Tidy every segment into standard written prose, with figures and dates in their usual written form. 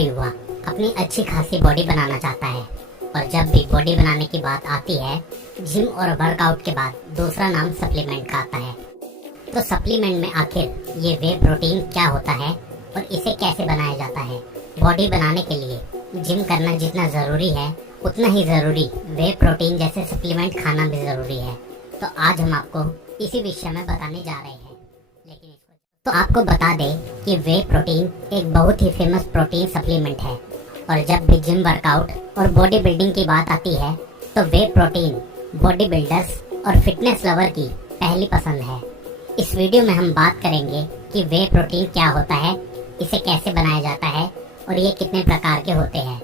युवा अपनी अच्छी खासी बॉडी बनाना चाहता है और जब भी बॉडी बनाने की बात आती है, जिम और वर्कआउट के बाद दूसरा नाम सप्लीमेंट का आता है। तो सप्लीमेंट में आखिर ये वे प्रोटीन क्या होता है और इसे कैसे बनाया जाता है? बॉडी बनाने के लिए जिम करना जितना ज़रूरी है उतना ही ज़रूरी वे प्रोटीन जैसे सप्लीमेंट खाना भी ज़रूरी है। तो आज हम आपको इसी विषय में बताने जा रहे हैं। लेकिन तो आपको बता दें कि वे प्रोटीन एक बहुत ही फेमस प्रोटीन सप्लीमेंट है और जब भी जिम वर्कआउट और बॉडी बिल्डिंग की बात आती है तो वे प्रोटीन बॉडी बिल्डर्स और फिटनेस लवर की पहली पसंद है। इस वीडियो में हम बात करेंगे कि वे प्रोटीन क्या होता है, इसे कैसे बनाया जाता है और ये कितने प्रकार के होते हैं।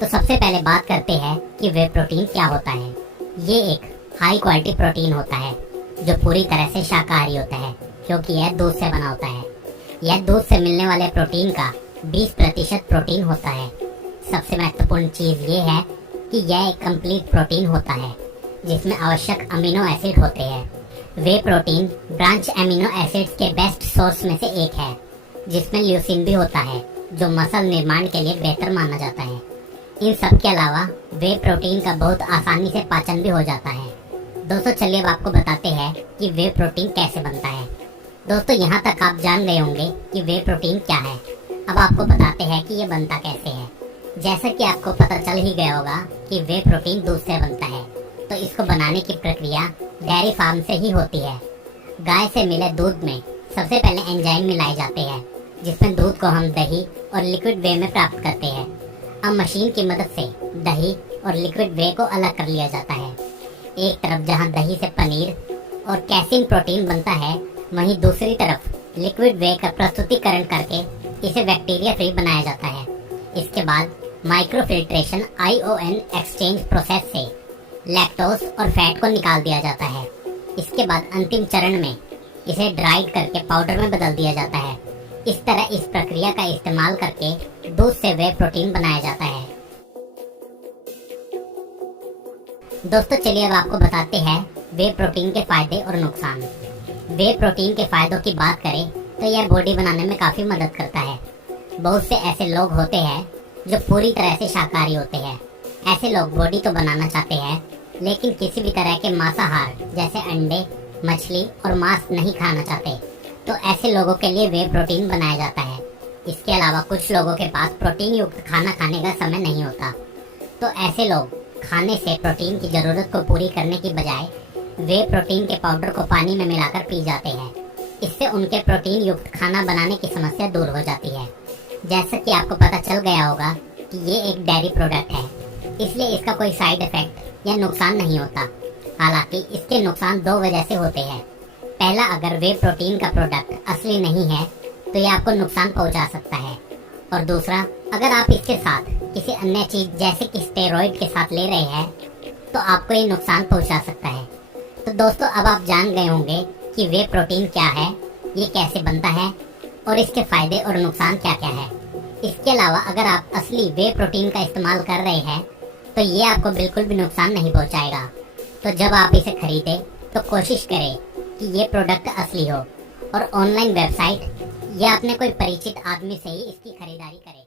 तो सबसे पहले बात करते हैं कि वे प्रोटीन क्या होता है। ये एक हाई क्वालिटी प्रोटीन होता है जो पूरी तरह से शाकाहारी होता है क्योंकि यह दूध से बना होता है। यह दूध से मिलने वाले प्रोटीन का 20% प्रोटीन होता है। सबसे महत्वपूर्ण चीज़ ये है कि यह एक कंप्लीट प्रोटीन होता है जिसमें आवश्यक अमीनो एसिड होते हैं। वे प्रोटीन ब्रांच एमिनो एसिड्स के बेस्ट सोर्स में से एक है जिसमें ल्यूसीन भी होता है जो मसल निर्माण के लिए बेहतर माना जाता है। इन सब के अलावा वे प्रोटीन का बहुत आसानी से पाचन भी हो जाता है। दोस्तों चलिए अब आपको बताते हैं कि वे प्रोटीन कैसे बनता है। दोस्तों यहाँ तक आप जान गए होंगे कि वे प्रोटीन क्या है। अब आपको बताते हैं कि ये बनता कैसे है। जैसा कि आपको पता चल ही गया होगा कि वे प्रोटीन दूध से बनता है, तो इसको बनाने की प्रक्रिया डेयरी फार्म से ही होती है। गाय से मिले दूध में सबसे पहले एंजाइम मिलाए जाते हैं जिसमें दूध को हम दही और लिक्विड वे में प्राप्त करते हैं। अब मशीन की मदद से दही और लिक्विड वे को अलग कर लिया जाता है। एक तरफ जहां दही से पनीर और कैसीन प्रोटीन बनता है, वहीं दूसरी तरफ लिक्विड वे का प्रस्तुतिकरण करके इसे बैक्टीरिया फ्री बनाया जाता है। इसके बाद माइक्रोफिल्ट्रेशन आईओएन एक्सचेंज प्रोसेस से लैक्टोज और फैट को निकाल दिया जाता है। इसके बाद अंतिम चरण में इसे ड्राइड करके पाउडर में बदल दिया जाता है। इस तरह इस प्रक्रिया का इस्तेमाल करके दूध से वे प्रोटीन बनाया जाता है। दोस्तों चलिए अब आपको बताते हैं वे प्रोटीन के फायदे और नुकसान। वे प्रोटीन के फायदों की बात करें तो यह बॉडी बनाने में काफ़ी मदद करता है। बहुत से ऐसे लोग होते हैं जो पूरी तरह से शाकाहारी होते हैं। ऐसे लोग बॉडी तो बनाना चाहते हैं लेकिन किसी भी तरह के मांसाहार जैसे अंडे, मछली और मांस नहीं खाना चाहते, तो ऐसे लोगों के लिए वे प्रोटीन बनाया जाता है। इसके अलावा कुछ लोगों के पास प्रोटीन युक्त खाना खाने का समय नहीं होता, तो ऐसे लोग खाने से प्रोटीन की ज़रूरत को पूरी करने की बजाय वे प्रोटीन के पाउडर को पानी में मिलाकर पी जाते हैं। इससे उनके प्रोटीन युक्त खाना बनाने की समस्या दूर हो जाती है। जैसा कि आपको पता चल गया होगा कि ये एक डेयरी प्रोडक्ट है, इसलिए इसका कोई साइड इफेक्ट या नुकसान नहीं होता। हालांकि इसके नुकसान दो वजह से होते हैं। पहला, अगर वे प्रोटीन का प्रोडक्ट असली नहीं है तो ये आपको नुकसान पहुंचा सकता है, और दूसरा, अगर आप इसके साथ किसी अन्य चीज जैसे कि स्टेरॉइड के साथ ले रहे हैं तो आपको ये नुकसान पहुंचा सकता है। तो दोस्तों अब आप जान गए होंगे कि वे प्रोटीन क्या है, ये कैसे बनता है और इसके फायदे और नुकसान क्या क्या है। इसके अलावा अगर आप असली वे प्रोटीन का इस्तेमाल कर रहे हैं तो ये आपको बिल्कुल भी नुकसान नहीं पहुंचाएगा। तो जब आप इसे खरीदें तो कोशिश करें कि ये प्रोडक्ट असली हो और ऑनलाइन वेबसाइट या अपने कोई परिचित आदमी से ही इसकी खरीदारी करें।